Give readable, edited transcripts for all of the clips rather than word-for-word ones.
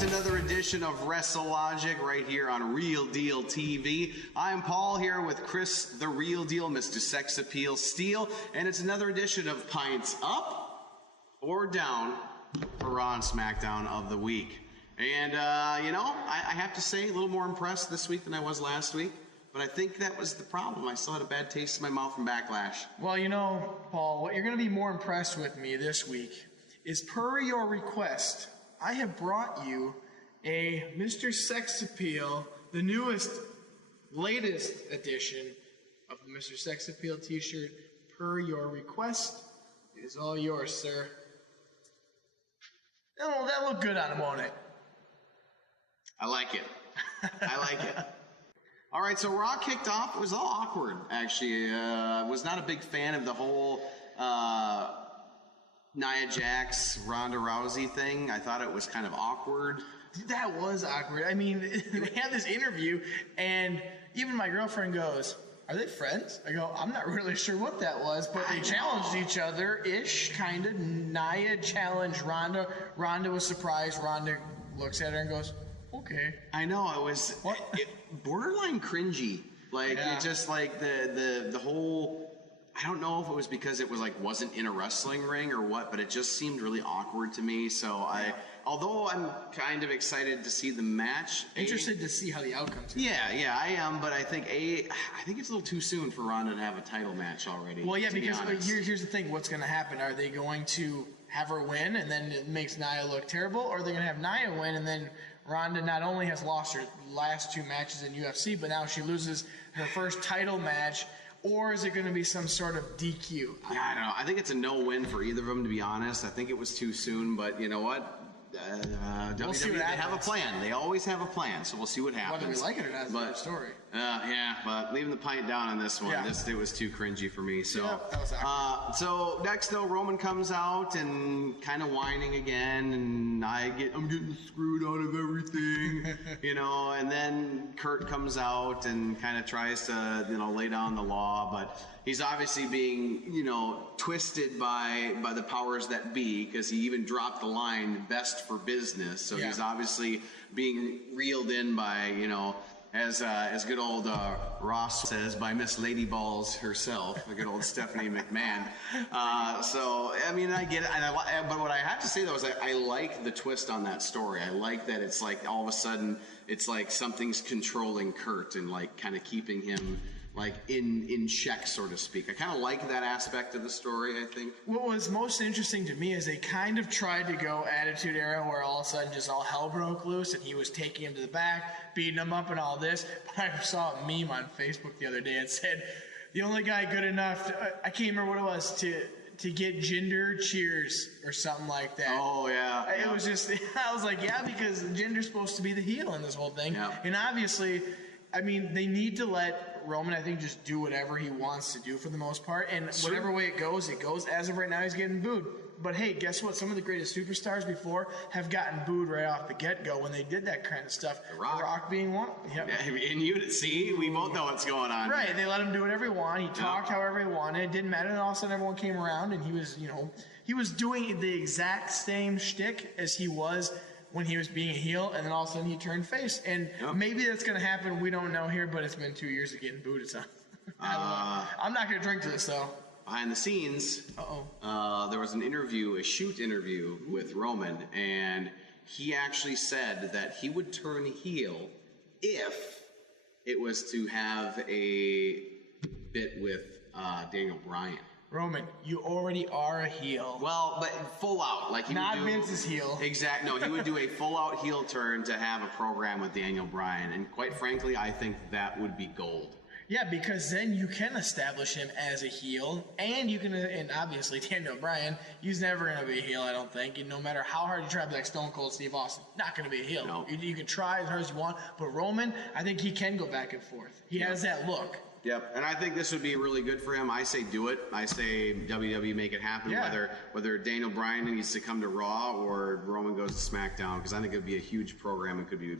It's another edition of WrestleLogic right here on Real Deal TV. I'm Paul here with Chris, the Real Deal, Mr. Sex Appeal Steele, and it's another edition of Pints Up or Down for Raw and SmackDown of the week. And, I have to say, a little more impressed this week than I was last week. But I think that was the problem. I still had a bad taste in my mouth from Backlash. Well, Paul, what you're going to be more impressed with me this week is, per your request, I have brought you a Mr. Sex Appeal, the latest edition of the Mr. Sex Appeal t-shirt. Per your request, it is all yours, sir. Oh, that looked good on him, won't it? I like it. All right, so Raw kicked off. It was all awkward, actually. I was not a big fan of the whole Nia Jax, Ronda Rousey thing. I thought it was kind of awkward. That was awkward. I mean, they had this interview, and even my girlfriend goes, "Are they friends?" I go, "I'm not really sure what that was," but they challenged each other-ish, kind of. Nia challenged Ronda. Ronda was surprised. Ronda looks at her and goes, "Okay." I know, it was borderline cringy. It just the whole, I don't know if it was because it was wasn't in a wrestling ring or what, but it just seemed really awkward to me. So although I'm kind of excited to see the match. Interested to see how the outcomes go. Yeah, I am, but I think it's a little too soon for Ronda to have a title match already. Well, yeah, because here's the thing, what's going to happen? Are they going to have her win and then it makes Nia look terrible, or are they going to have Nia win and then Ronda not only has lost her last two matches in UFC, but now she loses her first title match? Or is it going to be some sort of DQ? I don't know. I think it's a no-win for either of them, to be honest. I think it was too soon, but you know what? We'll see WWE, they have a plan. They always have a plan, so we'll see what happens. Whether we like it or not is another story. But leaving the pint down on this one, it was too cringy for me. So, that was awkward. So next, though, Roman comes out and kind of whining again, and I'm getting screwed out of everything, and then Kurt comes out and kind of tries to, lay down the law, but he's obviously being, twisted by the powers that be, because he even dropped the line "best for business." So he's obviously being reeled in by, as good old Ross says, by Miss Lady Balls herself, the good old Stephanie McMahon. So I mean, I get it, but what I have to say though is I like the twist on that story. I like that it's all of a sudden it's something's controlling Kurt and kind of keeping him in check, so to speak. I kind of like that aspect of the story, I think. What was most interesting to me is they kind of tried to go Attitude Era, where all of a sudden just all hell broke loose and he was taking him to the back, beating him up and all this. But I saw a meme on Facebook the other day. It said, the only guy good enough, I can't remember what it was, to get gender cheers or something like that. Oh, yeah. It was just, I was like, yeah, because Jinder's supposed to be the heel in this whole thing. Yeah. And obviously, I mean, they need to let Roman, I think, just do whatever he wants to do for the most part. And whatever way it goes, it goes. As of right now, he's getting booed. But hey, guess what? Some of the greatest superstars before have gotten booed right off the get-go when they did that kind of stuff. The Rock being one. Yep. Yeah, and you see, we both know what's going on. Right. They let him do whatever he wanted. He talked however he wanted. It didn't matter. And all of a sudden, everyone came around, and he was doing the exact same shtick as he was when he was being a heel, and then all of a sudden he turned face. And maybe that's going to happen. We don't know here, but it's been 2 years of getting booed. I'm not going to drink to this, though. Behind the scenes, there was a shoot interview with Roman, and he actually said that he would turn heel if it was to have a bit with Daniel Bryan. Roman, you already are a heel. Well, but full out. Not Vince's heel. Exactly. No, he would do a full-out heel turn to have a program with Daniel Bryan. And quite frankly, I think that would be gold. Yeah, because then you can establish him as a heel, and you can, and obviously Daniel Bryan, he's never going to be a heel, I don't think. And no matter how hard you try to be like Stone Cold Steve Austin, not going to be a heel. No. You can try as hard as you want, but Roman, I think he can go back and forth. He has that look. Yep, and I think this would be really good for him. I say do it. I say WWE make it happen, whether Daniel Bryan needs to come to Raw or Roman goes to SmackDown, because I think it would be a huge program and could be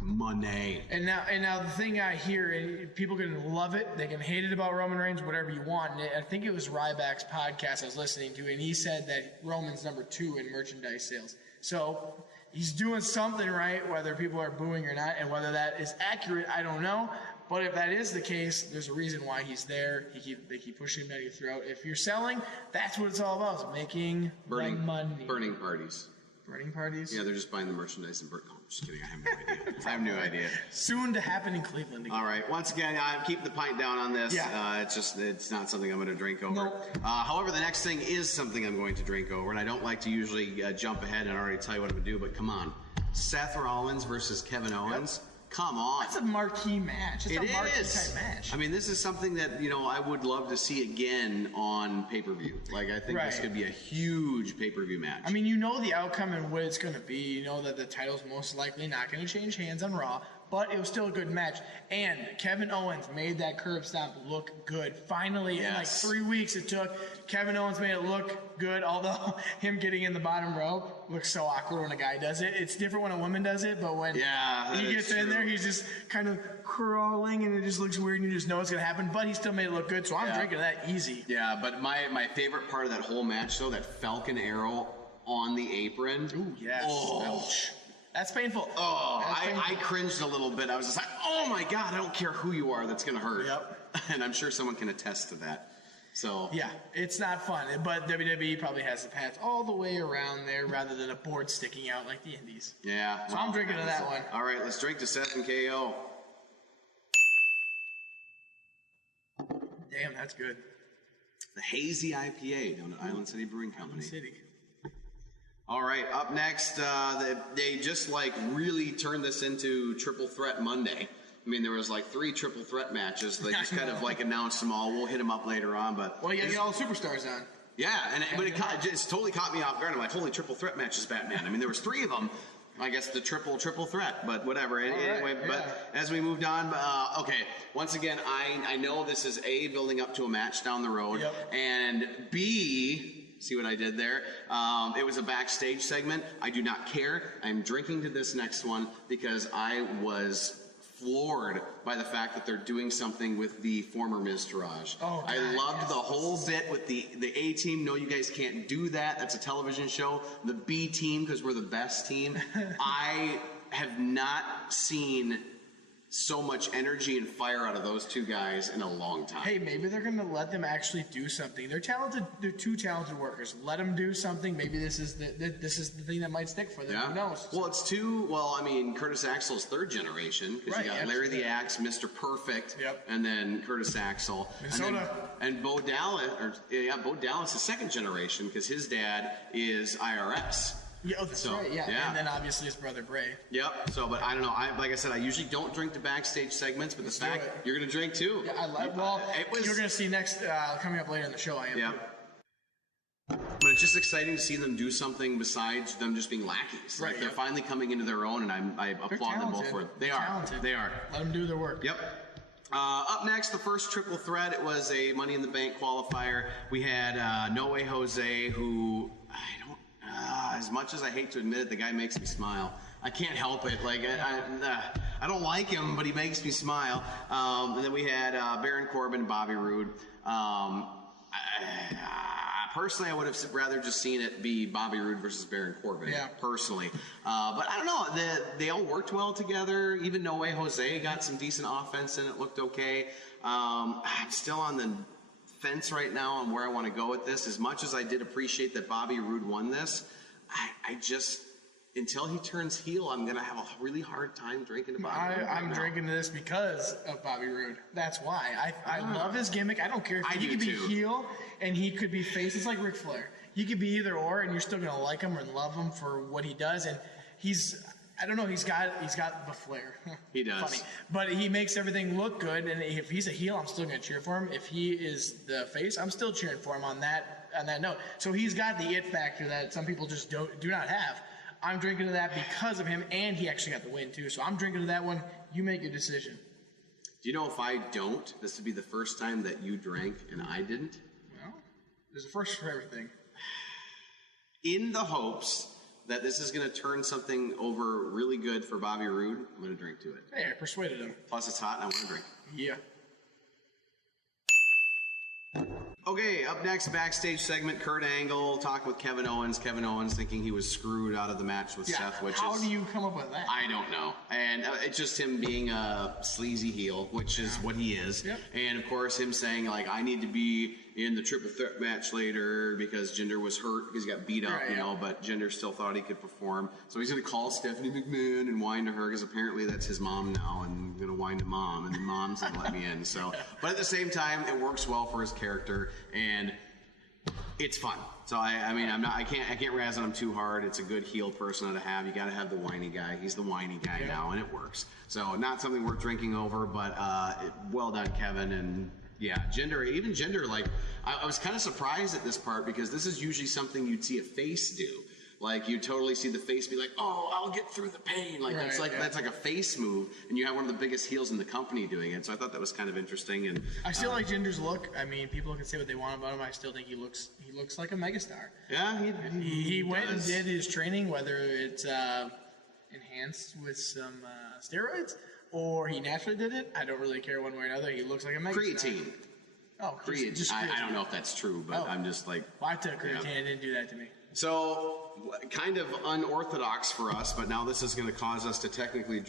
money. And now the thing I hear, and people can love it, they can hate it about Roman Reigns, whatever you want. And I think it was Ryback's podcast I was listening to, and he said that Roman's number 2 in merchandise sales. So he's doing something right, whether people are booing or not, and whether that is accurate, I don't know. But if that is the case, there's a reason why he's there. They keep pushing him down your throat. If you're selling, that's what it's all about, is making the money. Burning parties. Burning parties? Yeah, they're just buying the merchandise and burning. No, I'm just kidding. I have no idea. I have no idea. Soon to happen in Cleveland again. All right. Once again, I'm keeping the pint down on this. Yeah. It's not something I'm going to drink over. Nope. However, the next thing is something I'm going to drink over, and I don't like to usually jump ahead and already tell you what I'm going to do, but come on. Seth Rollins versus Kevin Owens. Yep. Come on. That's a marquee match. It's a marquee type match. I mean, this is something that, I would love to see again on pay-per-view. Like, I think this could be a huge pay-per-view match. I mean, you know the outcome and what it's going to be. You know that the title's most likely not going to change hands on Raw, but it was still a good match. And Kevin Owens made that curb stomp look good. Finally, in like 3 weeks it took, Kevin Owens made it look good, although him getting in the bottom row looks so awkward when a guy does it. It's different when a woman does it, but when he gets in there, he's just kind of crawling, and it just looks weird, and you just know it's going to happen, but he still made it look good, so I'm drinking that easy. Yeah, but my favorite part of that whole match, though, that Falcon Arrow on the apron. Ooh, yes. Oh. Ouch. That's painful. Oh, I cringed a little bit. I was just like, oh my God, I don't care who you are, that's going to hurt. Yep. And I'm sure someone can attest to that. So yeah, it's not fun. But WWE probably has the pads all the way around there rather than a board sticking out like the Indies. Yeah. So I'm drinking to that one. All right, let's drink to Seth and KO. Damn, that's good. The Hazy IPA down at Island City Brewing Company. Island City. All right, up next, they just really turned this into Triple Threat Monday. I mean, there was 3 triple threat matches. They just kind of announced them all. We'll hit them up later on, but you gotta get all the superstars on. Yeah, but it's totally caught me off guard. I'm like, holy, triple threat matches, Batman. I mean, there was 3 of them. I guess the triple threat, but whatever. Anyway, but as we moved on, okay. Once again, I know this is A, building up to a match down the road, and B. See what I did there? It was a backstage segment. I do not care. I'm drinking to this next one because I was floored by the fact that they're doing something with the former Miz Taraj. Oh, God, I loved the whole bit with the A team. No, you guys can't do that. That's a television show. The B team, because we're the best team. I have not seen so much energy and fire out of those 2 guys in a long time. Hey, maybe they're going to let them actually do something. They're talented. They're 2 talented workers. Let them do something. Maybe this is the thing that might stick for them. Yeah. Who knows? Well, it's 2. Well, I mean, Curtis Axel's 3rd generation because you got Larry the Axe, Mr. Perfect, and then Curtis Axel, Minnesota, and Bo Dallas. Bo Dallas is 2nd generation because his dad is IRS. Yeah, that's right. Yeah. And then obviously his brother Bray. Yep. So, but I don't know. Like I said, I usually don't drink the backstage segments, but the fact you're going to drink too. Yeah, I like. Well, you're going to see next coming up later in the show. I am. Yeah. But it's just exciting to see them do something besides them just being lackeys. Right. They're finally coming into their own, and I applaud them both for it. They are talented. They are. Let them do their work. Yep. Up next, the first triple threat. It was a Money in the Bank qualifier. We had No Way Jose, who as much as I hate to admit it, the guy makes me smile. I can't help it. I don't like him, but he makes me smile. And then we had Baron Corbin and Bobby Roode. Personally, I would have rather just seen it be Bobby Roode versus Baron Corbin. Yeah. Personally, but I don't know. They all worked well together. Even No Way Jose got some decent offense and it looked okay. I'm still on the fence right now on where I want to go with this. As much as I did appreciate that Bobby Roode won this, I just, until he turns heel, I'm going to have a really hard time drinking to Bobby Roode. I'm drinking to this because of Bobby Roode. That's why. I love his gimmick. I don't care if he could be heel and he could be face. It's like Ric Flair. He could be either or, and you're still going to like him or love him for what he does. And I don't know, he's got the flair. He does. Funny. But he makes everything look good, and if he's a heel, I'm still going to cheer for him. If he is the face, I'm still cheering for him on that note. So he's got the it factor that some people just do not have. I'm drinking to that because of him, and he actually got the win, too. So I'm drinking to that one. You make your decision. Do you know if I don't, this would be the first time that you drank and I didn't? Well, there's a first for everything. In the hopes that this is going to turn something over really good for Bobby Roode, I'm going to drink to it. Hey, I persuaded him. Plus, it's hot and I want to drink. Yeah. Okay, up next, backstage segment, Kurt Angle talking with Kevin Owens. Kevin Owens thinking he was screwed out of the match with Seth, which how do you come up with that? I don't know. And it's just him being a sleazy heel, which is what he is. Yep. And, of course, him saying, like, I need to be in the triple threat match later because Jinder was hurt because he got beat up, but Jinder still thought he could perform. So he's going to call Stephanie McMahon and whine to her because apparently that's his mom now, and going to whine to mom, and mom's going to let me in. So, but at the same time, it works well for his character, and it's fun. So I can't razz on him too hard. It's a good heel persona to have. You got to have the whiny guy. He's the whiny guy now, and it works. So not something worth drinking over, but well done, Kevin. And yeah, Jinder, like I was kind of surprised at this part because this is usually something you'd see a face do. Like you totally see the face be like, "Oh, I'll get through the pain." Like that's like a face move, and you have one of the biggest heels in the company doing it. So I thought that was kind of interesting. And I still like Jinder's look. I mean, people can say what they want about him. I still think he looks like a megastar. Yeah, he went and did his training, whether it's enhanced with some steroids or he naturally did it. I don't really care one way or another. He looks like a megastar. Creatine. Oh, creatine. I don't know if that's true, but I'm just like. Well, I took creatine. It didn't do that to me. So, kind of unorthodox for us, but now this is going to cause us to technically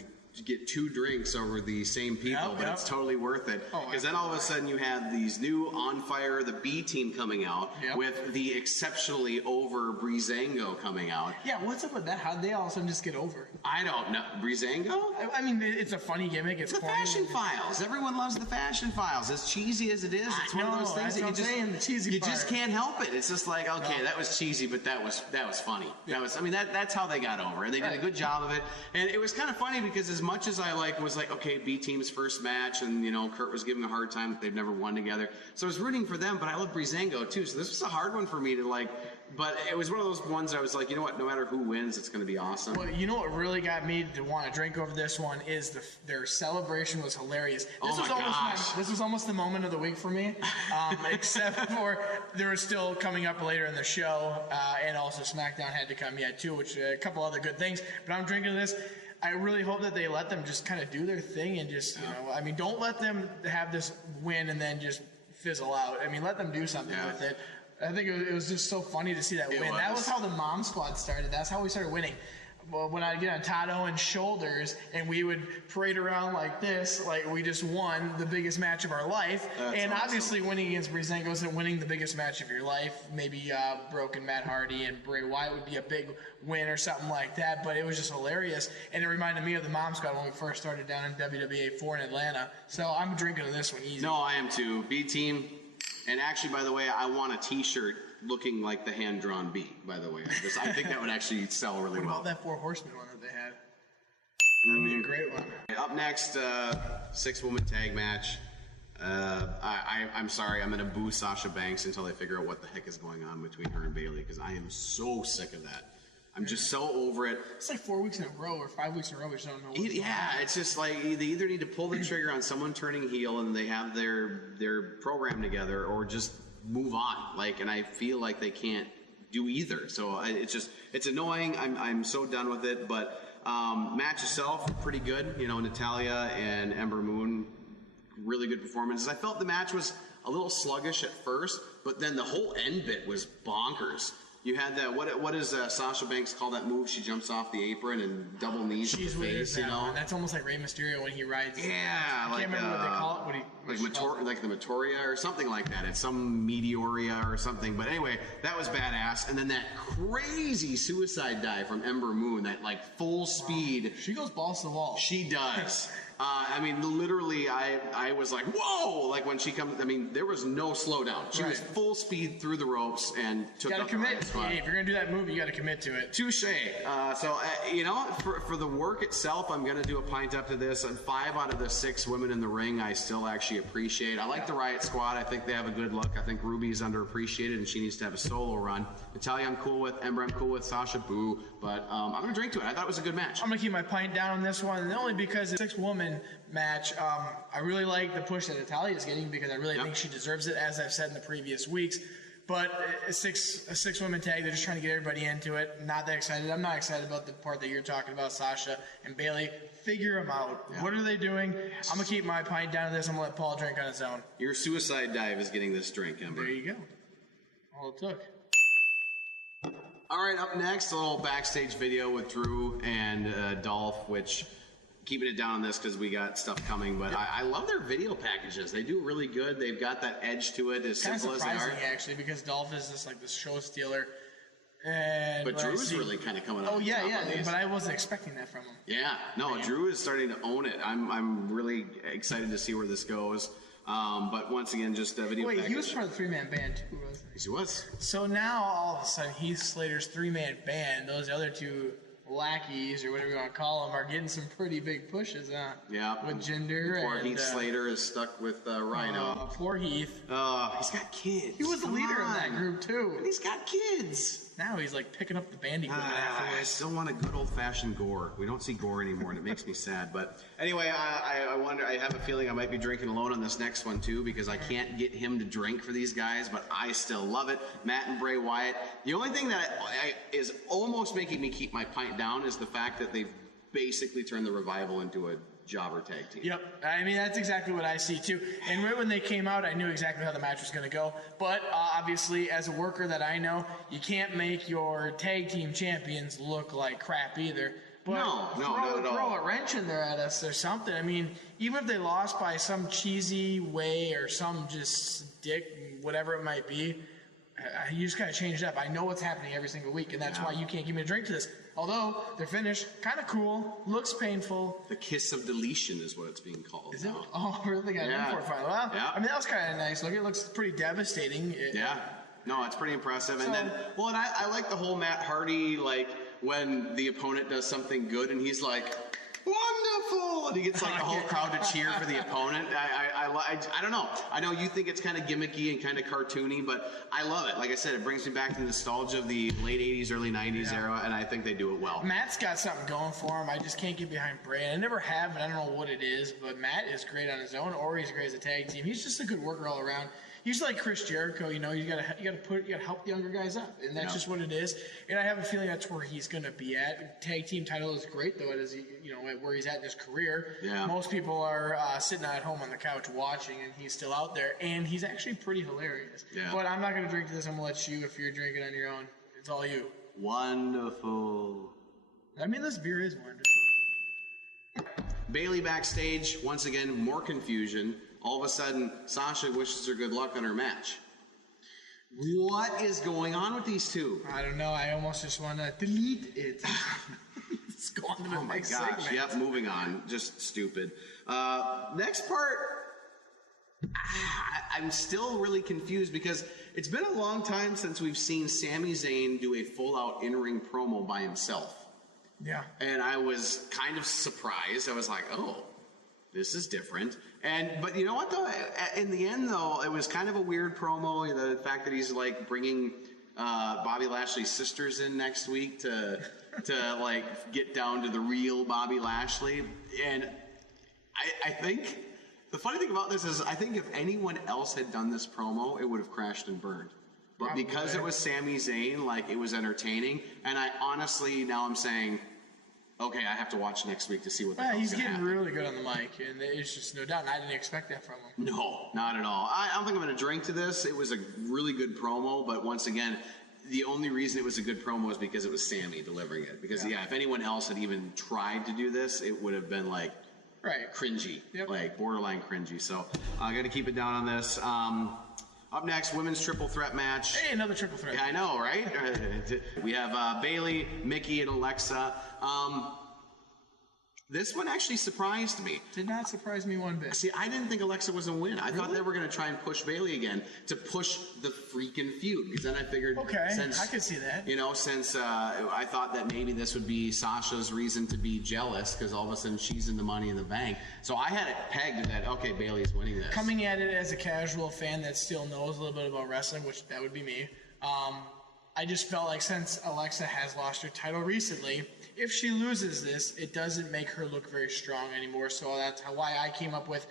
get 2 drinks over the same people, but it's totally worth it. Because then all of a sudden you have these new On Fire, the B team coming out with the exceptionally over Breezango coming out. Yeah, what's up with that? How'd they all of a sudden just get over? I don't know. Breezango? I mean, it's a funny gimmick. It's the Fashion Files. Everyone loves the Fashion Files. As cheesy as it is, it's one of those things that you just can't help it. It's just like, okay, that was cheesy, but that was funny. That's how they got over, and they did a good job of it. And it was kind of funny because as much as I was like, okay, B team's first match, and Kurt was giving a hard time that they've never won together. So I was rooting for them, but I love Breezango too. So this was a hard one for me to like. But it was one of those ones I was like, you know what? No matter who wins, it's going to be awesome. Well, you know what really got me to want to drink over this one is their celebration was hilarious. This was almost the moment of the week for me, except for there was still coming up later in the show, and also SmackDown had to come yet too, which a couple other good things. But I'm drinking this. I really hope that they let them just kind of do their thing and just, don't let them have this win and then just fizzle out. I mean, let them do something with it. I think it was just so funny to see that win. That was how the Mom Squad started. That's how we started winning. Well, when I'd get on Todd Owen's shoulders and we would parade around like this, like we just won the biggest match of our life. That's obviously winning against Breezango isn't winning the biggest match of your life. Maybe Broken Matt Hardy and Bray Wyatt would be a big win or something like that, but it was just hilarious. And it reminded me of the Mom Squad when we first started down in WWA 4 in Atlanta. So I'm drinking this one easy. No, I am too. B team. And actually, by the way, I want a T-shirt looking like the hand-drawn bee, by the way. I think that would actually sell really well. What about that 4 Horsemen one that they had? That'd be a great one. Up next, 6-woman tag match. I'm sorry, I'm going to boo Sasha Banks until they figure out what the heck is going on between her and Bayley, because I am so sick of that. I'm just so over it. It's like 4 weeks in a row or 5 weeks in a row. We just don't know what's going on. It's just like they either need to pull the trigger on someone turning heel and they have their program together, or just move on. And I feel like they can't do either. So it's annoying. I'm so done with it. But match itself, pretty good. Natalya and Ember Moon, really good performances. I felt the match was a little sluggish at first, but then the whole end bit was bonkers. You had that. What does Sasha Banks call that move? She jumps off the apron and double knees to the face. That's almost like Rey Mysterio when he rides. Yeah, I can't remember what they call it. Like the Matoria or something like that. It's some Meteoria or something. But anyway, that was badass. And then that crazy suicide dive from Ember Moon. That full speed. She goes balls to the wall. She does. Literally, I was like, whoa! Like when she comes, there was no slowdown. She was full speed through the ropes and took up the right spot. If you're gonna do that move, you got to commit to it. Touche. For the work itself, I'm gonna do a pint up to this. And 5 out of the 6 women in the ring, I still actually appreciate. I like the Riot Squad. I think they have a good look. I think Ruby's underappreciated, and she needs to have a solo run. Natalya, I'm cool with. Ember, I'm cool with. Sasha, boo. But I'm gonna drink to it. I thought it was a good match. I'm gonna keep my pint down on this one, and only because it's 6-woman match. I really like the push that Natalya is getting because I really think she deserves it, as I've said in the previous weeks. But a six woman tag, they're just trying to get everybody into it. Not that excited. I'm not excited about the part that you're talking about, Sasha and Bailey. Figure them out. Yeah. What are they doing? I'm going to keep my pint down to this. I'm going to let Paul drink on his own. Your suicide dive is getting this drink, Ember. There you go. All it took. All right, up next, a little backstage video with Drew and Dolph, which... keeping it down on this because we got stuff coming, but I love their video packages. They do really good. They've got that edge to it, as simple as they are. Kind of surprising, actually, because Dolph is just like this show stealer. And but Drew's really kind of coming up. Oh, yeah, but I wasn't expecting that from him. Yeah, no, Drew is starting to own it. I'm really excited to see where this goes. But once again, just a video package. Wait, he was part of the three-man band, too, wasn't he? Yes, he was. So now, all of a sudden, Heath Slater's three-man band, those other two lackeys or whatever you want to call them are getting some pretty big pushes, huh? Yeah. With Jinder. Poor Heath Slater is stuck with Rhino. Poor Heath. He's got kids. He was the leader of that group too. And he's got kids. Now he's like picking up the band equipment afterwards. I still want a good old-fashioned gore. We don't see gore anymore, and it makes me sad. But anyway, I wonder. I have a feeling I might be drinking alone on this next one too, because I can't get him to drink for these guys, but I still love it. Matt and Bray Wyatt. The only thing that is almost making me keep my pint down is the fact that they've basically turned the Revival into a jobber tag team. Yep. I mean, that's exactly what I see too. And right when they came out, I knew exactly how the match was going to go. But obviously, as a worker that I know, you can't make your tag team champions look like crap either. But not at all. Throw a wrench in there at us or something. I mean, even if they lost by some cheesy way or some just dick, whatever it might be, you just got to change it up. I know what's happening every single week, and that's why you can't give me a drink to this. Although, their finish, kind of cool, looks painful. The kiss of deletion is what it's being called. Is it? Oh, really? Got in for it finally. Well, I mean, that was kind of nice. Look, it looks pretty devastating. No, it's pretty impressive. And then, and I like the whole Matt Hardy, like, when the opponent does something good, and he's like, wonderful! And he gets like the whole crowd to cheer for the opponent. I don't know. I know you think it's kind of gimmicky and kind of cartoony, but I love it. Like I said, it brings me back to the nostalgia of the late 80s, early 90s era, and I think they do it well. Matt's got something going for him. I just can't get behind Bray. And I never have, and I don't know what it is, but Matt is great on his own, or he's great as a tag team. He's just a good worker all around. He's like Chris Jericho, you know. You gotta help the younger guys up, and that's just what it is. And I have a feeling that's where he's gonna be at. Tag team title is great though. It is, where he's at in his career. Yeah. Most people are sitting at home on the couch watching, and he's still out there, and he's actually pretty hilarious. Yeah. But I'm not gonna drink this. I'm gonna let you, if you're drinking on your own, it's all you. Wonderful. I mean, this beer is wonderful. Bailey backstage once again, more confusion. All of a sudden, Sasha wishes her good luck on her match. What is going on with these two? I don't know. I almost just want to delete it. Let's go on to the next segment. Yep, moving on. Just stupid. Next part, I'm still really confused because it's been a long time since we've seen Sami Zayn do a full-out in-ring promo by himself. Yeah. And I was kind of surprised. I was like, oh, this is different. But you know what, though? In the end, though, it was kind of a weird promo. The fact that he's, like, bringing Bobby Lashley's sisters in next week to like, get down to the real Bobby Lashley. And I think the funny thing about this is I think if anyone else had done this promo, it would have crashed and burned. But because it was Sami Zayn, like, it was entertaining. And I honestly, now I'm saying, okay, I have to watch next week to see what the hell's he's going to getting happen. really good on the mic, and it's just no doubt. And I didn't expect that from him. No, not at all. I don't think I'm going to drink to this. It was a really good promo, but once again, the only reason it was a good promo is because it was Sammy delivering it. Because, if anyone else had even tried to do this, it would have been, like, cringy. Yep. Like, borderline cringy. So, I got to keep it down on this. Up next, women's triple threat match. Hey, another triple threat. Yeah, I know, right? We have Bailey, Mickey, and Alexa. This one actually surprised me. Did not surprise me one bit. See, I didn't think Alexa was going to win. I thought they were going to try and push Bailey again to push the freaking feud. Because then I figured... Okay, I could see that. Since I thought that maybe this would be Sasha's reason to be jealous, because all of a sudden she's in the Money in the Bank. So I had it pegged that, okay, Bailey's winning this. Coming at it as a casual fan that still knows a little bit about wrestling, which that would be me, I just felt like since Alexa has lost her title recently, if she loses this, it doesn't make her look very strong anymore. So that's why I came up with,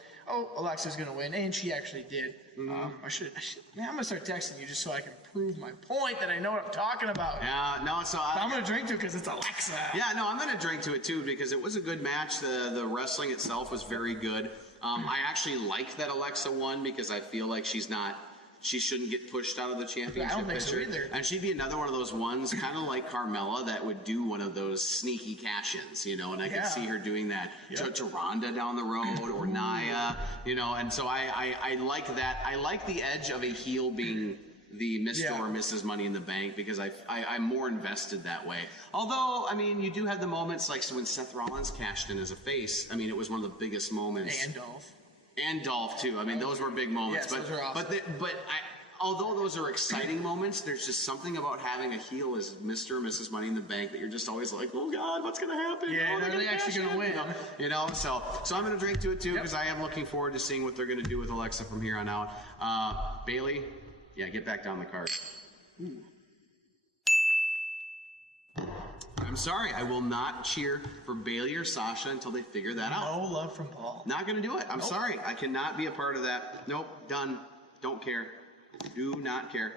Alexa's going to win, and she actually did. Man, I'm going to start texting you just so I can prove my point that I know what I'm talking about. Yeah, no, so I'm going to drink to it because it's Alexa. Yeah, no, I'm going to drink to it too because it was a good match. The wrestling itself was very good. I actually like that Alexa won because I feel like she shouldn't get pushed out of the championship. I don't think so either. And she'd be another one of those ones, kind of like Carmella, that would do one of those sneaky cash-ins, and I could see her doing that to Ronda down the road or Nia, and so I like that. I like the edge of a heel being the Mr. or Mrs. Money in the Bank because I'm more invested that way. Although, I mean, you do have the moments like when Seth Rollins cashed in as a face. I mean, it was one of the biggest moments. And Dolph too. I mean, those were big moments. Yes, those are awesome. Although those are exciting moments, there's just something about having a heel as Mr. or Mrs. Money in the Bank that you're just always like, oh God, what's going to happen? Yeah, are they actually going to win? So I'm going to drink to it too because I am looking forward to seeing what they're going to do with Alexa from here on out. Bailey, get back down the card. Ooh. I'm sorry, I will not cheer for Bailey or Sasha until they figure that out. No love from Paul. Not going to do it. I'm sorry. I cannot be a part of that. Nope, done. Don't care. Do not care.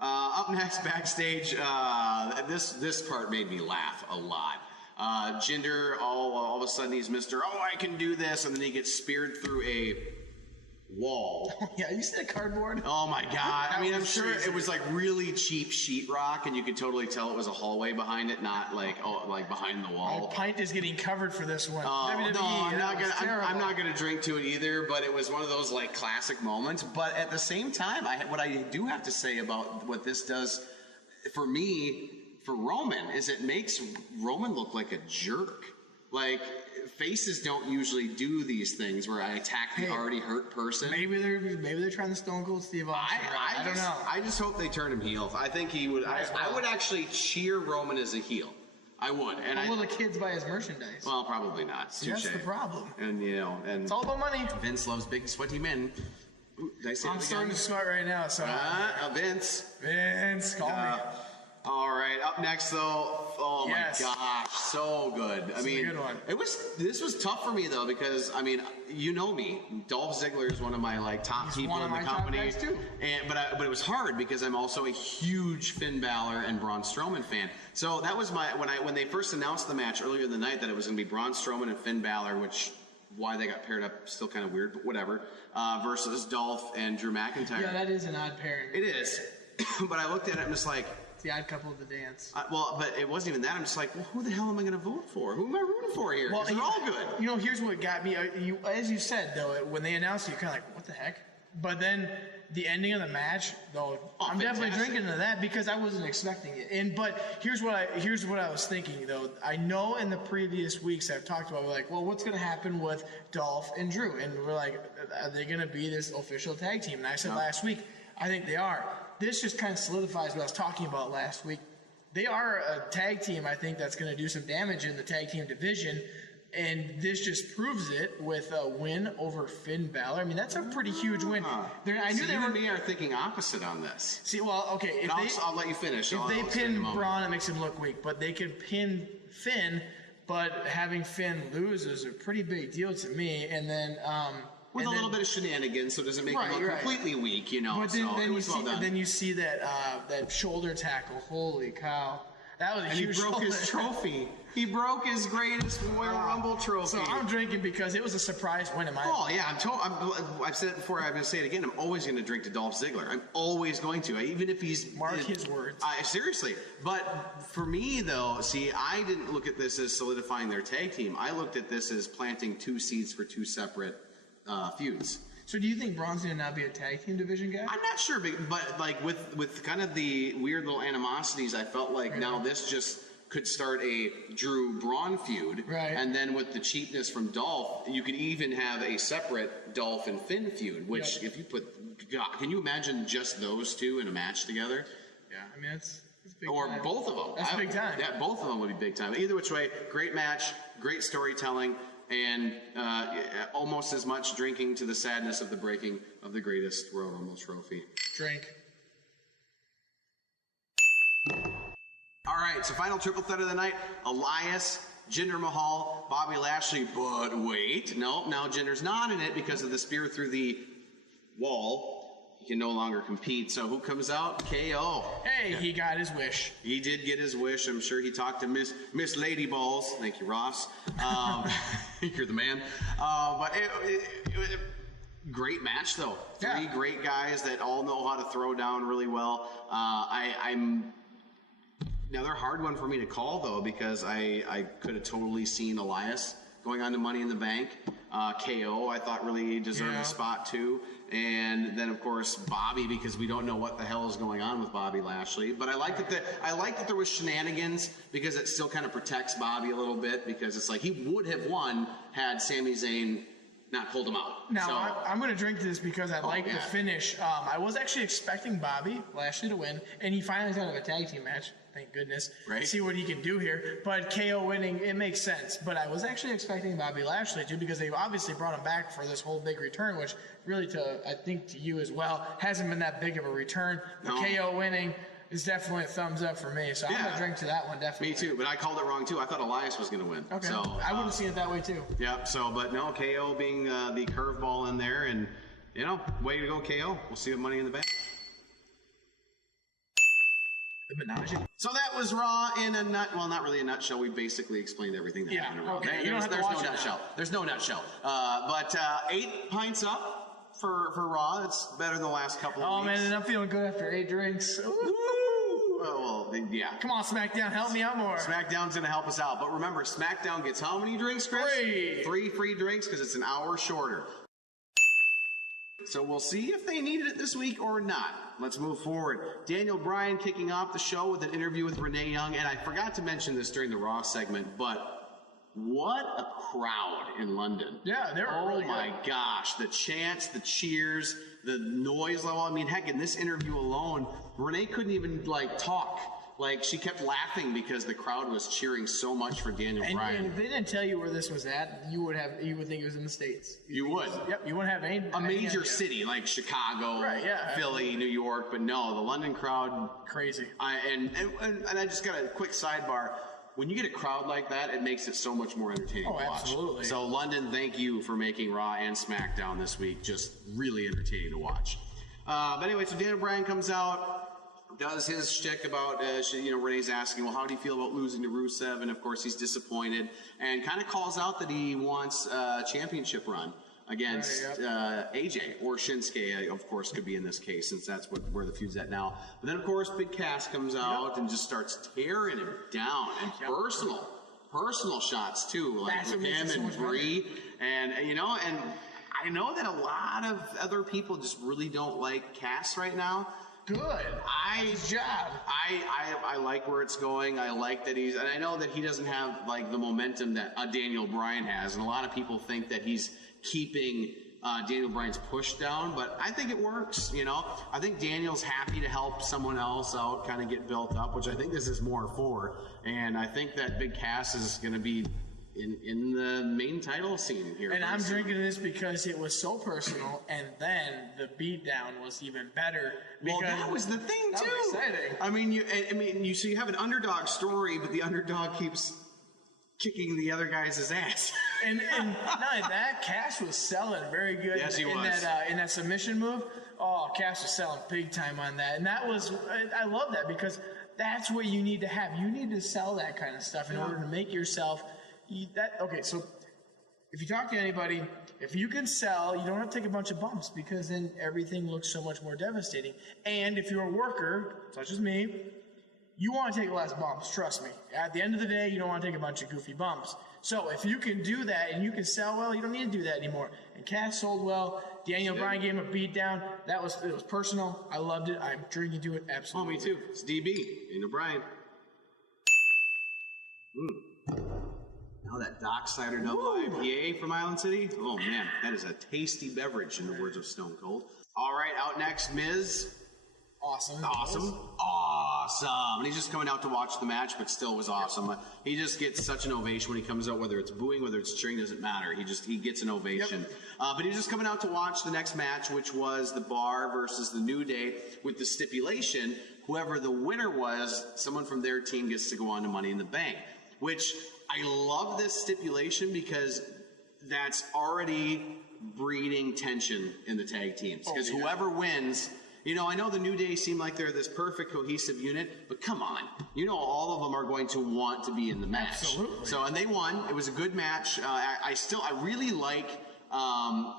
Up next, backstage, this part made me laugh a lot. Jinder, all of a sudden he's Mr. I can do this, and then he gets speared through a wall. Yeah, you see the cardboard? Oh my God. I mean, I'm sure it was like really cheap sheetrock and you could totally tell it was a hallway behind it, not like behind the wall. Pint is getting covered for this one. WWE, no, I'm not gonna drink to it either, but it was one of those like classic moments. But at the same time, what I do have to say about what this does for me, for Roman, is it makes Roman look like a jerk. Like, faces don't usually do these things where I attack the already hurt person. Maybe they're trying to Stone Cold Steve Austin. I don't know. I just hope they turn him heel. I think he would. I would actually cheer Roman as a heel. I would. And will the kids buy his merchandise? Well, probably not. That's the problem. And it's all about money. Vince loves big sweaty men. Ooh, did I say I'm starting to sweat right now. So Vince, call me. All right, up next though. Oh my gosh, so good. I mean, a good one. This was tough for me though because I mean, you know me, Dolph Ziggler is one of my top people in the company. Top guys too. But it was hard because I'm also a huge Finn Balor and Braun Strowman fan. So that was when they first announced the match earlier in the night that it was going to be Braun Strowman and Finn Balor, which why they got paired up still kind of weird, but whatever. Versus Dolph and Drew McIntyre. Yeah, that is an odd pairing. It is, but I looked at it and was like. The odd couple of the dance. But it wasn't even that. I'm just like, well, who the hell am I going to vote for? Who am I rooting for here? Well, they're all good. Here's what got me. As you said, though, when they announced it, you're kind of like, what the heck? But then the ending of the match, though, I'm definitely drinking to that because I wasn't expecting it. But here's what I was thinking, though. I know in the previous weeks I've talked about, we're like, well, what's going to happen with Dolph and Drew? And we're like, are they going to be this official tag team? And I said last week, I think they are. This just kind of solidifies what I was talking about last week. They are a tag team, I think, that's going to do some damage in the tag team division. And this just proves it with a win over Finn Balor. I mean, that's a pretty huge win. I knew they and me are thinking opposite on this. See, well, okay. I'll let you finish. If they pin Braun, it makes him look weak. But they could pin Finn, but having Finn lose is a pretty big deal to me. And then... with a little bit of shenanigans, so it doesn't make him look completely weak, But then you see that shoulder tackle. Holy cow. That was a huge shoulder. He broke his trophy. He broke his greatest Royal Rumble trophy. So I'm drinking because it was a surprise win in my opinion. Yeah, I've said it before, I'm going to say it again. I'm always going to drink to Dolph Ziggler. I'm always going to, even if he's... Mark his words. Seriously. But for me, though, see, I didn't look at this as solidifying their tag team. I looked at this as planting two seeds for two separate feuds. So do you think Braun's going to now be a tag team division guy? I'm not sure, but like with kind of the weird little animosities, I felt like now this just could start a Drew Braun feud. Right. And then with the cheapness from Dolph, you could even have a separate Dolph and Finn feud, which if you put, God, can you imagine just those two in a match together? Yeah, I mean, that's big or time. Both of them. That's big time. Yeah, both of them would be big time. Either which way, great match, great storytelling, and almost as much drinking to the sadness of the breaking of the greatest Royal Rumble trophy. Drink. All right, so final triple threat of the night: Elias, Jinder Mahal, Bobby Lashley. But wait, no, now Jinder's not in it because of the spear through the wall. He can no longer compete. So who comes out? KO. Hey, he got his wish. He did get his wish. I'm sure he talked to Miss Ladyballs. Thank you, Ross. You're the man. But great match, though. Yeah. Three great guys that all know how to throw down really well. I'm another hard one for me to call, though, because I could have totally seen Elias going on to Money in the Bank. KO, I thought, really deserved a spot, too. And then, of course, Bobby, because we don't know what the hell is going on with Bobby Lashley. But I like that there was shenanigans, because it still kind of protects Bobby a little bit, because it's like he would have won had Sami Zayn not pulled him out. Now, I'm going to drink this because I like the finish. I was actually expecting Bobby Lashley to win, and he finally got a tag team match. Thank goodness. Right. See what he can do here. But KO winning, it makes sense. But I was actually expecting Bobby Lashley to, because they obviously brought him back for this whole big return, which really, I think to you as well, hasn't been that big of a return. But KO winning is definitely a thumbs up for me. So I'm going to drink to that one, definitely. Me too, but I called it wrong too. I thought Elias was going to win. Okay. So, I would have seen it that way too. Yeah, but no, KO being the curveball in there, and, way to go, KO. We'll see what Money in the Bank. So that was Raw in a not really a nutshell. We basically explained everything that happened in Raw. Okay. There's no nutshell. There's no nutshell. But 8 pints up for Raw. It's better than the last couple of weeks. Oh, man, and I'm feeling good after 8 drinks. Ooh. Well, yeah. Come on, SmackDown, help me out more. SmackDown's going to help us out. But remember, SmackDown gets how many drinks, Chris? 3. 3 free drinks, because it's an hour shorter. So we'll see if they needed it this week or not. Let's move forward. Daniel Bryan kicking off the show with an interview with Renee Young. And I forgot to mention this during the Raw segment, but what a crowd in London. Yeah, they were really good. Oh my gosh. The chants, the cheers, the noise level. I mean, heck, in this interview alone, Renee couldn't even, talk. She kept laughing because the crowd was cheering so much for Daniel Bryan. And if they didn't tell you where this was at, you would think it was in the States. You would. Yep, you wouldn't have a major city like Chicago, Philly, New York, but no, the London crowd, crazy. And I just got a quick sidebar. When you get a crowd like that, it makes it so much more entertaining to watch. Absolutely. So London, thank you for making Raw and SmackDown this week just really entertaining to watch. But anyway, so Daniel Bryan comes out, does his shtick about, Renee's asking, well, how do you feel about losing to Rusev? And, of course, he's disappointed and kind of calls out that he wants a championship run against AJ or Shinsuke, of course, could be in this case, since that's where the feud's at now. But then, of course, Big Cass comes out and just starts tearing him down, and personal shots, too, like with him and Brie. And, and I know that a lot of other people just really don't like Cass right now. Good. His job. I like where it's going. I like that and I know that he doesn't have the momentum that Daniel Bryan has, and a lot of people think that he's keeping Daniel Bryan's push down, but I think it works. I think Daniel's happy to help someone else out, kind of get built up, which I think this is more for, and I think that Big Cass is going to be in the main title scene here. And I'm drinking this because it was so personal, and then the beatdown was even better. Well, that was the thing too. That was exciting. I mean, you have an underdog story, but the underdog keeps kicking the other guy's ass. and not only that, Cass was selling very good. Yes, he was. In that submission move. Oh, Cass was selling big time on that, and I love that, because that's what you need to have. You need to sell that kind of stuff in order to make yourself. Okay, so if you talk to anybody, if you can sell, you don't have to take a bunch of bumps, because then everything looks so much more devastating. And if you're a worker, such as me, you want to take less bumps, trust me. At the end of the day, you don't want to take a bunch of goofy bumps. So if you can do that and you can sell well, you don't need to do that anymore. And Cass sold well. Daniel Bryan gave him a beat down. It was personal. I loved it. I'm drinking to it, absolutely. Oh, me too. It's DB, Daniel Bryan. Now that Doc Cider Double IPA from Island City. Oh, man, that is a tasty beverage, in the words of Stone Cold. All right, out next, Miz. Awesome. And he's just coming out to watch the match, but still was awesome. He just gets such an ovation when he comes out, whether it's booing, whether it's cheering, doesn't matter. He gets an ovation. But he was just coming out to watch the next match, which was the Bar versus the New Day, with the stipulation, whoever the winner was, someone from their team gets to go on to Money in the Bank, which I love this stipulation because that's already breeding tension in the tag teams. Because whoever wins, you know, I know the New Day seem like they're this perfect, cohesive unit, but come on. You know, all of them are going to want to be in the match. Absolutely. So, and they won. It was a good match. I really like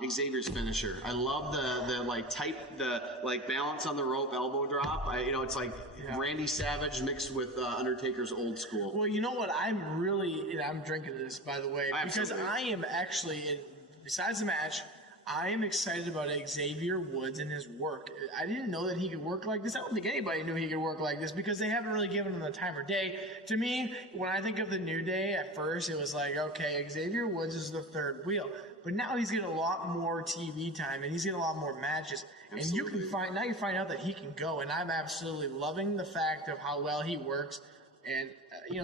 Xavier's finisher. I love the balance on the rope, elbow drop. It's like Randy Savage mixed with Undertaker's old school. Well, you know what? I'm drinking this, by the way, because I am actually, besides the match, I am excited about Xavier Woods and his work. I didn't know that he could work like this. I don't think anybody knew he could work like this because they haven't really given him the time of day. To me, when I think of the New Day, at first it was like, okay, Xavier Woods is the third wheel. But now he's getting a lot more TV time and he's getting a lot more matches. Absolutely. And you find out that he can go. And I'm absolutely loving the fact of how well he works. And,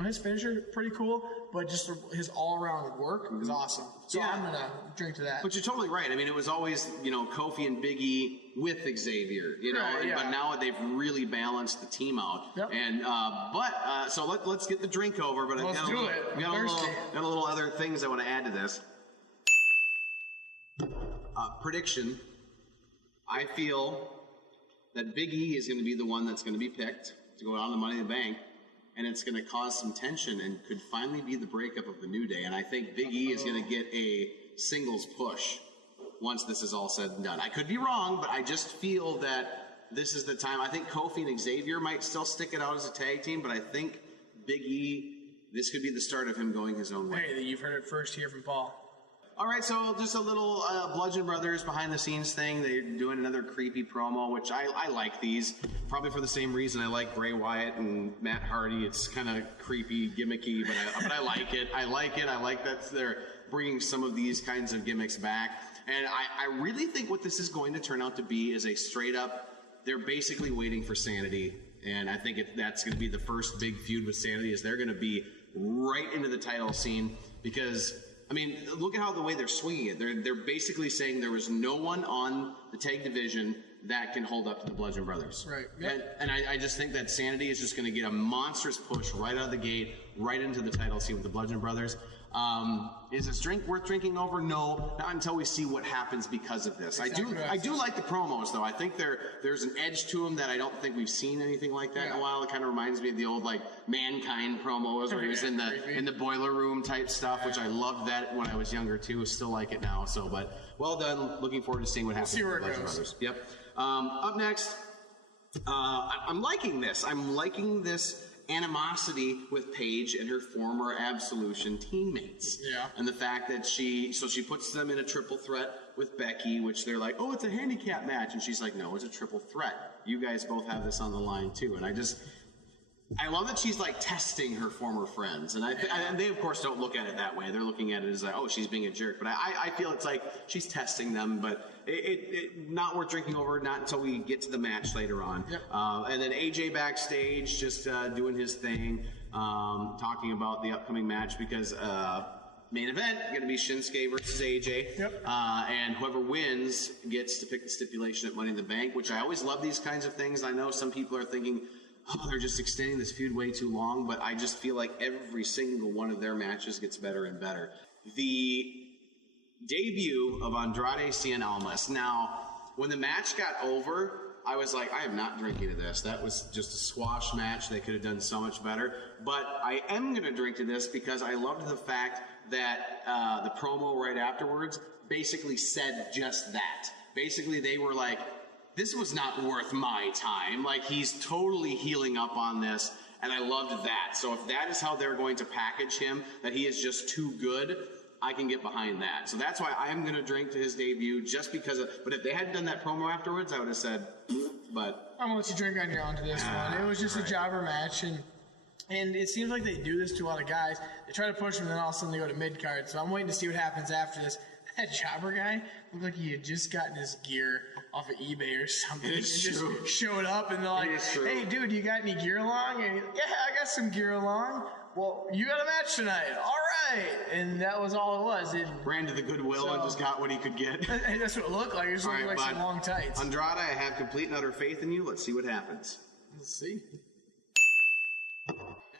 his finisher, pretty cool, but just his all-around work is awesome. So I'm going to drink to that. But you're totally right. I mean, it was always, Kofi and Big E with Xavier, but now they've really balanced the team out. Yep. And, so let's get the drink over. But let's do it. We got a little other things I want to add to this. Prediction. I feel that Big E is going to be the one that's going to be picked to go on to Money in the Bank. And it's going to cause some tension and could finally be the breakup of the New Day. And I think Big E is going to get a singles push once this is all said and done. I could be wrong, but I just feel that this is the time. I think Kofi and Xavier might still stick it out as a tag team, but I think Big E, this could be the start of him going his own way. Hey, you've heard it first here from Paul. All right, so just a little Bludgeon Brothers behind-the-scenes thing. They're doing another creepy promo, which I like these. Probably for the same reason I like Bray Wyatt and Matt Hardy. It's kind of creepy, gimmicky, but I like it. I like that they're bringing some of these kinds of gimmicks back. And I really think what this is going to turn out to be is a straight-up, they're basically waiting for Sanity. And I think that's going to be the first big feud with Sanity, is they're going to be right into the title scene because... I mean, look at the way they're swinging it. They're basically saying there was no one on the tag division that can hold up to the Bludgeon Brothers. Right. Yep. And I just think that Sanity is just going to get a monstrous push right out of the gate, right into the title scene with the Bludgeon Brothers. Is this drink worth drinking over? No, not until we see what happens because of this. Exactly. I do like the promos though. I think there's an edge to them that I don't think we've seen anything like that in a while. It kind of reminds me of the old Mankind promos where he was in the boiler room type stuff, which I loved that when I was younger too. Still like it now. So, but well done. Looking forward to seeing what happens with the Bludgeon Brothers. Yep. Up next, I'm liking this. I'm liking this animosity with Paige and her former Absolution teammates. Yeah. And the fact that she puts them in a triple threat with Becky, which they're like, oh, it's a handicap match. And she's like, no, it's a triple threat. You guys both have this on the line too. And I love that she's like testing her former friends. And and they of course don't look at it that way. They're looking at it as like, oh, she's being a jerk. But I feel it's like she's testing them, but it not worth drinking over, not until we get to the match later on. Yep. And then AJ backstage just doing his thing, talking about the upcoming match because main event going to be Shinsuke versus AJ. Yep. And whoever wins gets to pick the stipulation at Money in the Bank, which I always love these kinds of things. I know some people are thinking, oh, they're just extending this feud way too long, but I just feel like every single one of their matches gets better and better. The debut of Andrade Cien Almas. Now, when the match got over, I was like, I am not drinking to this. That was just a squash match. They could have done so much better. But I am going to drink to this because I loved the fact that the promo right afterwards basically said just that. Basically, they were like, this was not worth my time. Like, he's totally healing up on this, and I loved that. So if that is how they're going to package him, that he is just too good, I can get behind that. So that's why I am going to drink to his debut, just because of... But if they hadn't done that promo afterwards, I would have said, but... I'm going to let you drink on your own to this one. It was just a jobber match, and it seems like they do this to a lot of guys. They try to push them, and then all of a sudden they go to mid-card. So I'm waiting to see what happens after this. that jobber guy looked like he had just gotten his gear off of eBay or something. It's and true. Just showed up and they're like, hey, dude, you got any gear along? And he's like, yeah, I got some gear along. Well, you got a match tonight. All right. And that was all it was. Ran to the Goodwill and just got what he could get. That's what it looked like. It just looked like some long tights. Andrade, I have complete and utter faith in you. Let's see what happens. Let's see.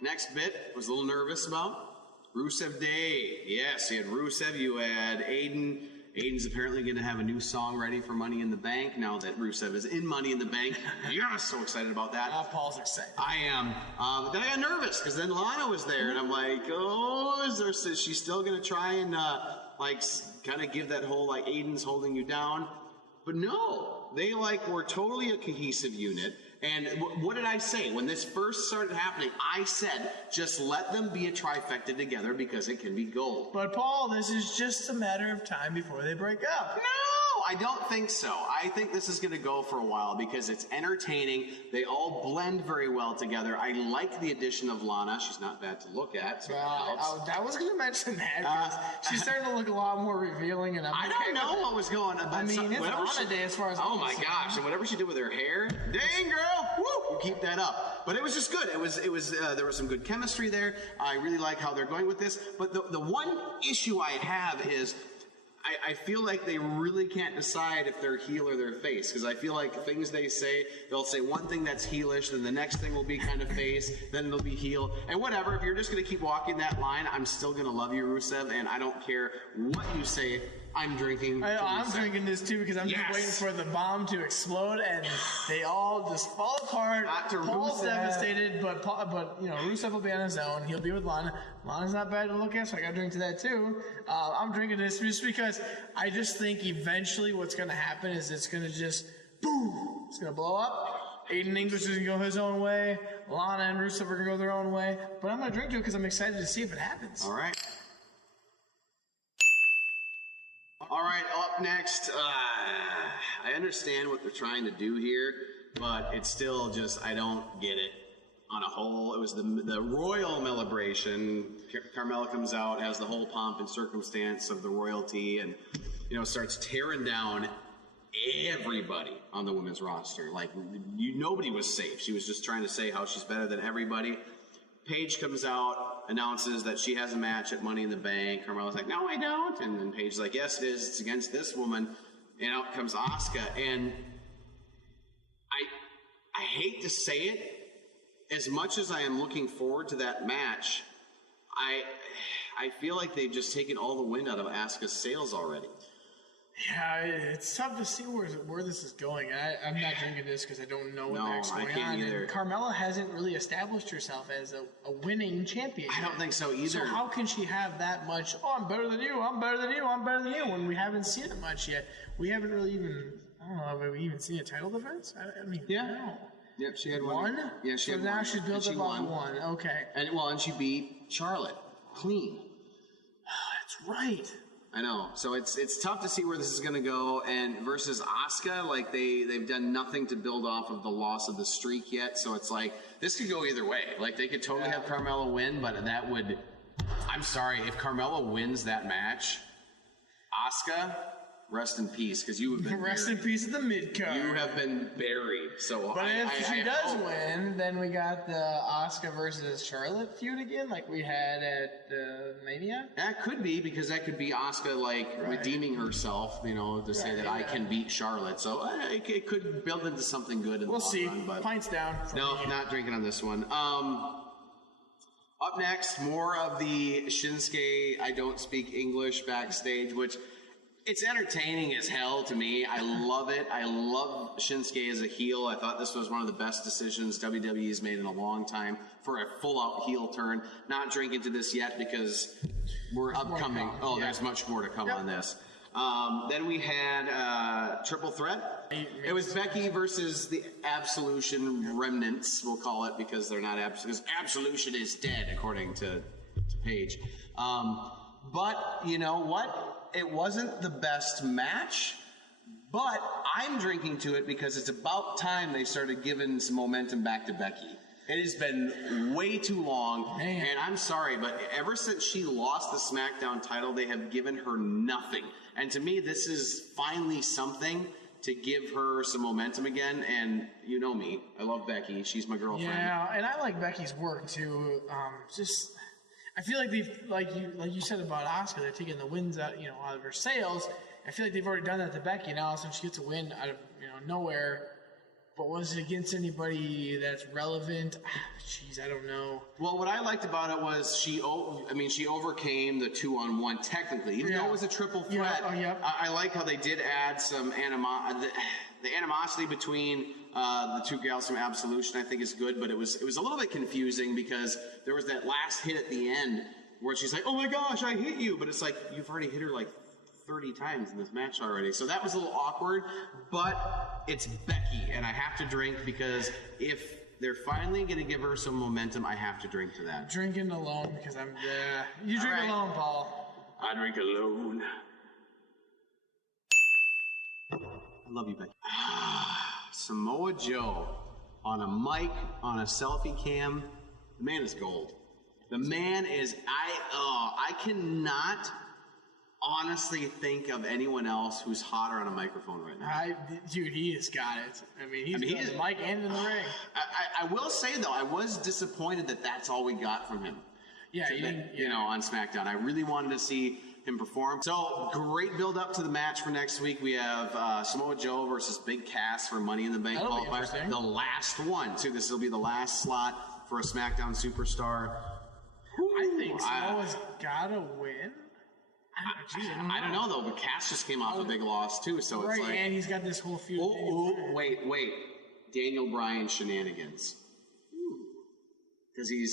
Next bit was a little nervous about. Rusev Day. Yes, you had Rusev, you had Aiden. Aiden's apparently going to have a new song ready for Money in the Bank now that Rusev is in Money in the Bank. Yes, so excited about that. Paul's excited. I am. But then I got nervous because then Lana was there, and I'm like, oh, is she still going to try and kind of give that whole Aiden's holding you down? But no, they were totally a cohesive unit. And what did I say? When this first started happening, I said, just let them be a trifecta together because it can be gold. But Paul, this is just a matter of time before they break up. No, I don't think so. I think this is going to go for a while because it's entertaining. They all blend very well together. I like the addition of Lana. She's not bad to look at. So I was going to mention that because she's starting to look a lot more revealing. And I don't know what was going on. I mean, it's Lana Day as far as oh my gosh! And whatever she did with her hair, dang girl, woo! You keep that up. But it was just good. It was. There was some good chemistry there. I really like how they're going with this. But the one issue I have is, I feel like they really can't decide if they're heel or they're face, because I feel like things they say, they'll say one thing that's heelish, then the next thing will be kind of face, then it'll be heel, and whatever. If you're just going to keep walking that line, I'm still going to love you, Rusev, and I don't care what you say. I'm drinking. I'm drinking this too because I'm just waiting for the bomb to explode and they all just fall apart. Paul's devastated, but Rusev will be on his own. He'll be with Lana. Lana's not bad to look at, so I got to drink to that too. I'm drinking this just because I just think eventually what's going to happen is it's going to just boom. It's going to blow up. Aiden English is going to go his own way. Lana and Rusev are going to go their own way. But I'm going to drink to it because I'm excited to see if it happens. All right. All right, up next, I understand what they're trying to do here, but it's still just, I don't get it on a whole. It was the royal celebration. Carmella comes out, has the whole pomp and circumstance of the royalty, and, starts tearing down everybody on the women's roster. Nobody was safe. She was just trying to say how she's better than everybody. Paige comes out, announces that she has a match at Money in the Bank. Carmella's like, no, I don't. And then Paige's like, yes, it is. It's against this woman. And out comes Asuka. And I hate to say it, as much as I am looking forward to that match, I feel like they've just taken all the wind out of Asuka's sails already. Yeah, it's tough to see where this is going. I'm not drinking this because I don't know what the heck's going on. Either. And Carmella hasn't really established herself as a winning champion. I don't think so either. So how can she have that much, I'm better than you, I'm better than you, I'm better than you, when we haven't seen it much yet? We haven't really even, I don't know, have we even seen a title defense? I mean, no. Yep, she had one. Yeah, she had one. So now she's built up on one. Okay. And she beat Charlotte clean. That's right. I know. So it's tough to see where this is going to go. And versus Asuka, they've done nothing to build off of the loss of the streak yet. So it's this could go either way. They could totally have Carmella win, but that would. I'm sorry, if Carmella wins that match, Asuka, rest in peace, because you have been rest in peace of the mid card. You have been buried. So, but if she does win, then we got the Asuka versus Charlotte feud again, like we had at Mania. That could be, because that could be Asuka redeeming herself, to say that I can beat Charlotte. So it could build into something good. We'll see. But Pints down. No, not drinking on this one. Up next, more of the Shinsuke I don't speak English backstage, which. It's entertaining as hell to me. I love it. I love Shinsuke as a heel. I thought this was one of the best decisions WWE's made in a long time for a full-out heel turn. Not drinking to this yet because we're upcoming. There's much more to come on this. Then we had Triple Threat. It was Becky versus the Absolution Remnants, we'll call it, because they're not because Absolution is dead, according to Paige. But you know what? It wasn't the best match, but I'm drinking to it because it's about time they started giving some momentum back to Becky. It has been way too long, Man. and I'm sorry, but ever since she lost the SmackDown title, they have given her nothing. And to me, this is finally something to give her some momentum again. And you know me, I love Becky. She's my girlfriend. Yeah, and I like Becky's work too. I feel like they've, like you said about Asuka, they're taking the wins out of her sales. I feel like they've already done that to Becky now, so she gets a win out of nowhere. But was it against anybody that's relevant? Jeez, I don't know. Well, what I liked about it was she overcame the 2-on-1 technically, even though it was a triple threat. I like how they did add some the animosity between the two gals from Absolution. I think is good, but it was a little bit confusing because there was that last hit at the end where she's like, "Oh my gosh, I hit you," but it's like you've already hit her like 30 times in this match already. So that was a little awkward, but it's Becky, and I have to drink because if they're finally going to give her some momentum, I have to drink to that. Drinking alone because I'm there. You drink alone, Paul. I drink alone. I love you, Becky. Samoa Joe on a mic, on a selfie cam. The man is gold. The man is, I cannot honestly think of anyone else who's hotter on a microphone right now. Dude, he has got it. I mean, he's got the mic and in the ring. I will say, though, I was disappointed that that's all we got from him. Yeah, on SmackDown. I really wanted to see him perform. So, great build up to the match for next week. We have Samoa Joe versus Big Cass for Money in the Bank qualifiers. The last one, too. This will be the last slot for a SmackDown superstar. I think Samoa's got to win. I don't know, though, but Cass just came off a big loss, too, so it's like... and he's got this whole feud. Wait. Daniel Bryan shenanigans. Because he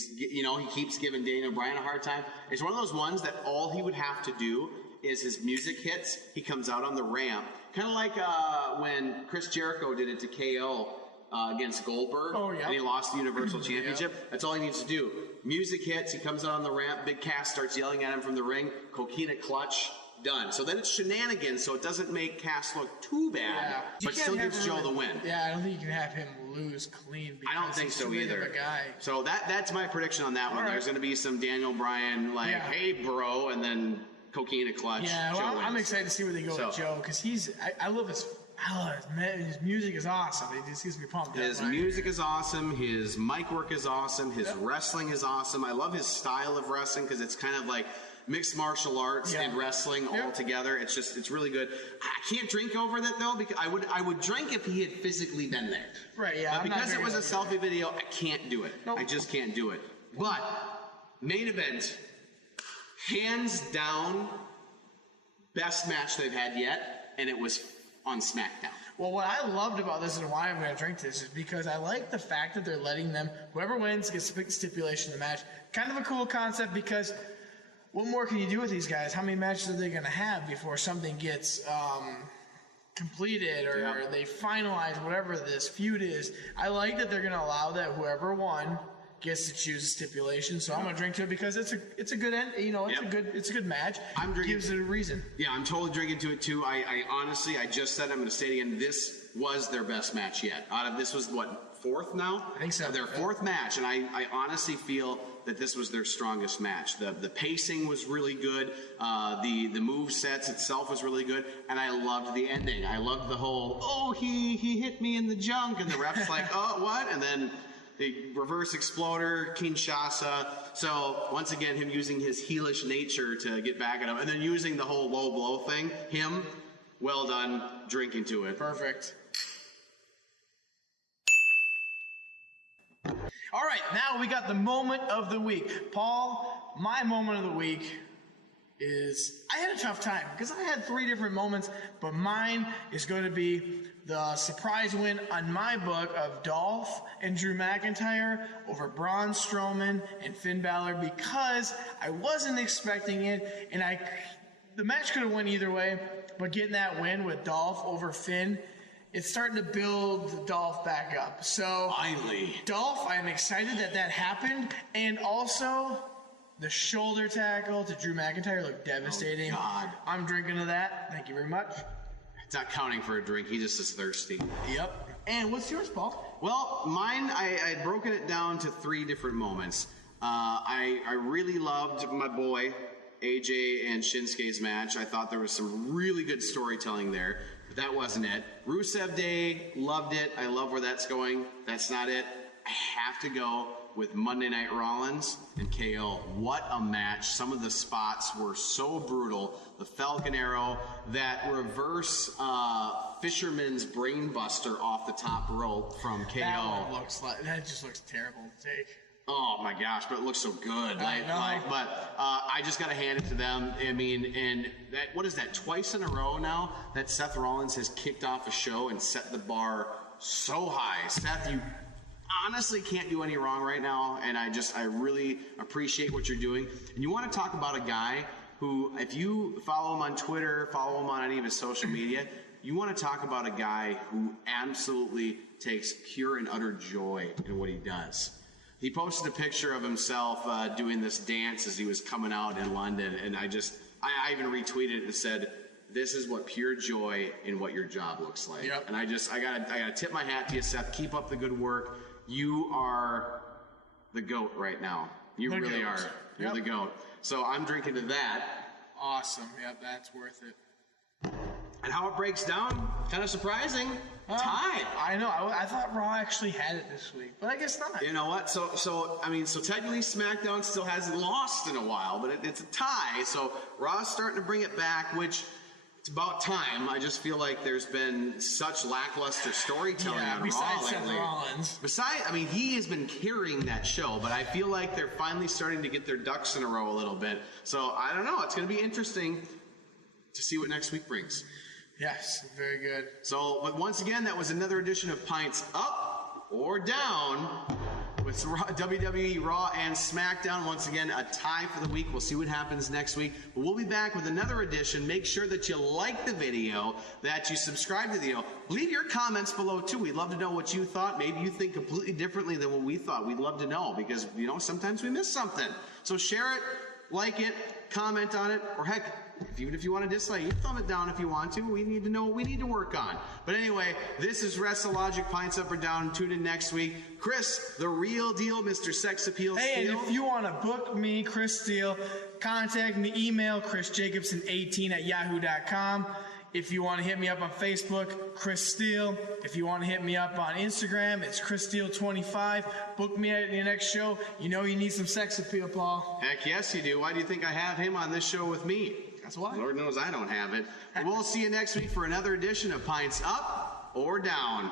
keeps giving Daniel Bryan a hard time. It's one of those ones that all he would have to do is his music hits, he comes out on the ramp. Kind of like when Chris Jericho did it to KO against Goldberg, and he lost the Universal Championship. That's all he needs to do. Music hits, he comes out on the ramp, Big Cass starts yelling at him from the ring, Coquina clutch, done. So then it's shenanigans, so it doesn't make Cass look too bad, but still gives Joe the win. Yeah, I don't think you can have him lose clean. I don't think so either. Of a guy. So that's my prediction on that one. There's going to be some Daniel Bryan, hey, bro, and then Coquina clutch. Yeah, well, I'm excited to see where they go with Joe, because I love his music is awesome. It just gives me pumped. His music is awesome. His mic work is awesome. His wrestling is awesome. I love his style of wrestling because it's kind of like mixed martial arts and wrestling all together. It's really good. I can't drink over that though, because I would drink if he had physically been there. Right, yeah. But because it was a selfie video, I can't do it. Nope. I just can't do it. But main event, hands down, best match they've had yet, and it was on SmackDown. Well, what I loved about this and why I'm going to drink this is because I like the fact that they're letting them, whoever wins gets to pick the stipulation of the match. Kind of a cool concept because what more can you do with these guys? How many matches are they going to have before something gets completed or they finalize whatever this feud is? I like that they're going to allow that whoever won gets to choose a stipulation, so I'm gonna drink to it because it's a good end. It's a good match. I'm drinking. Gives it a reason. Yeah, I'm totally drinking to it too. I honestly, I just said I'm gonna say it again. This was their best match yet. This was what, fourth now? I think so. Their fourth match, and I honestly feel that this was their strongest match. The pacing was really good. The move sets itself was really good, and I loved the ending. I loved the whole he hit me in the junk, and the ref's like, oh, what? And then the reverse exploder, Kinshasa. So once again, him using his heelish nature to get back at him, and then using the whole low blow thing. Well done, drinking to it. Perfect. All right, now we got the moment of the week. Paul, my moment of the week is I had a tough time because I had 3 different moments, but mine is going to be the surprise win on my book of Dolph and Drew McIntyre over Braun Strowman and Finn Balor because I wasn't expecting it, and the match could have went either way, but getting that win with Dolph over Finn, it's starting to build Dolph back up. So finally, Dolph, I'm excited that happened, and also the shoulder tackle to Drew McIntyre looked devastating. Oh, God. I'm drinking to that. Thank you very much. It's not counting for a drink. He just is thirsty. Yep. And what's yours, Paul? Well, mine, I had broken it down to 3 different moments. I really loved my boy, AJ and Shinsuke's match. I thought there was some really good storytelling there, but that wasn't it. Rusev Day, loved it. I love where that's going. That's not it. I have to go with Monday Night Rollins and KO. What a match. Some of the spots were so brutal. The Falcon Arrow, that reverse fisherman's brainbuster off the top rope from KO. That just looks terrible to take. Oh my gosh, but it looks so good. I just got to hand it to them. I mean, and that, what is that, twice in a row now that Seth Rollins has kicked off a show and set the bar so high. Seth, you honestly can't do any wrong right now, and I really appreciate what you're doing. And you want to talk about a guy who, if you follow him on Twitter, follow him on any of his social media, you want to talk about a guy who absolutely takes pure and utter joy in what he does. He posted a picture of himself doing this dance as he was coming out in London, and I even retweeted it and said, "This is what pure joy in what your job looks like." Yep. And I gotta tip my hat to you, Seth. Keep up the good work. You are the GOAT right now. You really are. You're the GOAT. So I'm drinking to that. Awesome. Yep, that's worth it. And how it breaks down, kind of surprising. Tie. I know. I thought Raw actually had it this week, but I guess not. You know what? So technically SmackDown still hasn't lost in a while, but it's a tie. So Raw's starting to bring it back, which it's about time. I just feel like there's been such lackluster storytelling on Raw lately. Seth Rollins. He has been carrying that show, but I feel like they're finally starting to get their ducks in a row a little bit. So I don't know. It's going to be interesting to see what next week brings. Yes, very good. So, but once again, that was another edition of Pints Up or Down with WWE Raw and SmackDown. Once again, a tie for the week. We'll see what happens next week. But we'll be back with another edition. Make sure that you like the video, that you subscribe to the video. Leave your comments below, too. We'd love to know what you thought. Maybe you think completely differently than what we thought. We'd love to know because, sometimes we miss something. So share it, like it, comment on it, or heck, even if you want to dislike, you thumb it down if you want to. We need to know what we need to work on. But anyway, this is WrestleLogic, Pints Up or Down. Tune in next week. Chris, the real deal, Mr. Sex Appeal Steele. Hey, and if you want to book me, Chris Steele, contact me, email chrisjacobson18@yahoo.com. If you want to hit me up on Facebook, Chris Steele. If you want to hit me up on Instagram, it's Chris Steele25. Book me at your next show. You need some sex appeal, Paul. Heck yes, you do. Why do you think I have him on this show with me? That's why. Lord knows I don't have it. We'll see you next week for another edition of Pints Up or Down.